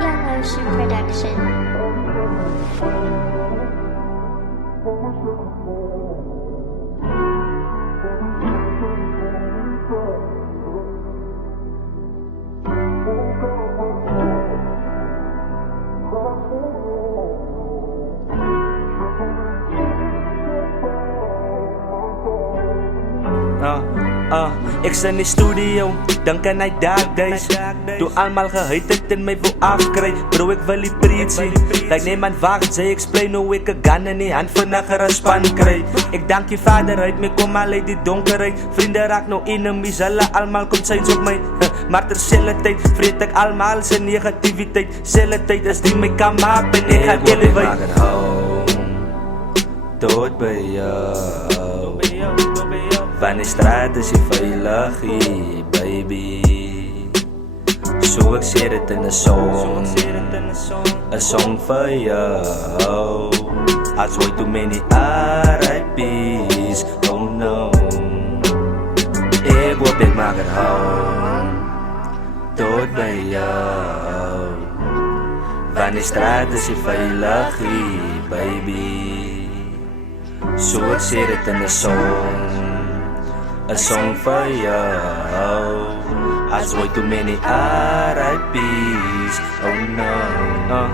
Young Ocean Production. Ik sta in de studio, dan kan hij dagdays. Doe allemaal gehated en mij wil afkrijgen. Bro, ik wil die pretie. Like neem aan wagen, zei explain hoe ik een gun in die hand vannacht een span krijg. Ik dank je vader uit, me kom al uit die donkerheid. Vrienden raak nou enemies, alle allemaal komt zijn op mij. Maar terzelfde tijd vreet ik allemaal zijn negativiteit. Zelfde tijd als die mij kan maken en ik ga elevate. Dood bij jou. Van die straat is je veilig hier, baby. Zo ik zit het in een song. Een song voor jou. Als way too many RIP's, oh no. Ik hoop ik maak het home. Dood bij jou. Van die straat is je veilig hier, baby. Zo ik zit het in een song. A song for you. As way too many RIP's. Oh no.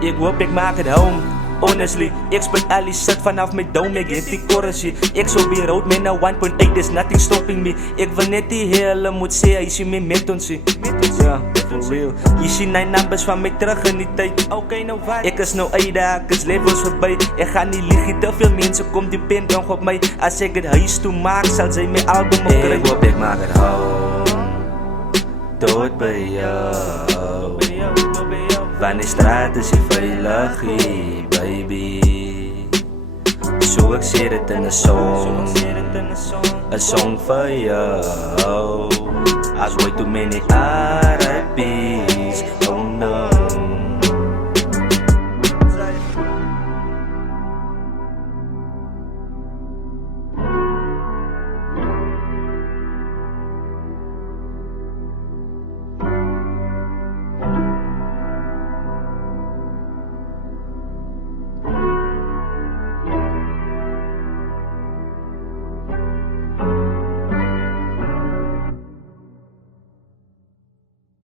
Ik hoop ik maak het home. Honestly, ik speel Ali set vanaf mijn dome. Ik hit die chorusje. Ik zo be road met een 1.8. There's nothing stopping me. Ik wil net die hele moet zeggen. Je ziet me met ons. Ja, for real. Je ziet 9 numbers van mij terug in die tijd. Oké, nou wat? Ik is nou Aida, ik is levens voorbij. Ik ga niet liegen, te veel mensen komt die pen dan op mij. Als ik het huis toe maak, zal zij mijn album opkrijgen. Ik hoop ik maak het home. Dood bij jou. Van die straat is je veilig hier, baby. Zo ik zit het in een song. A song for you. As way too many RIP's.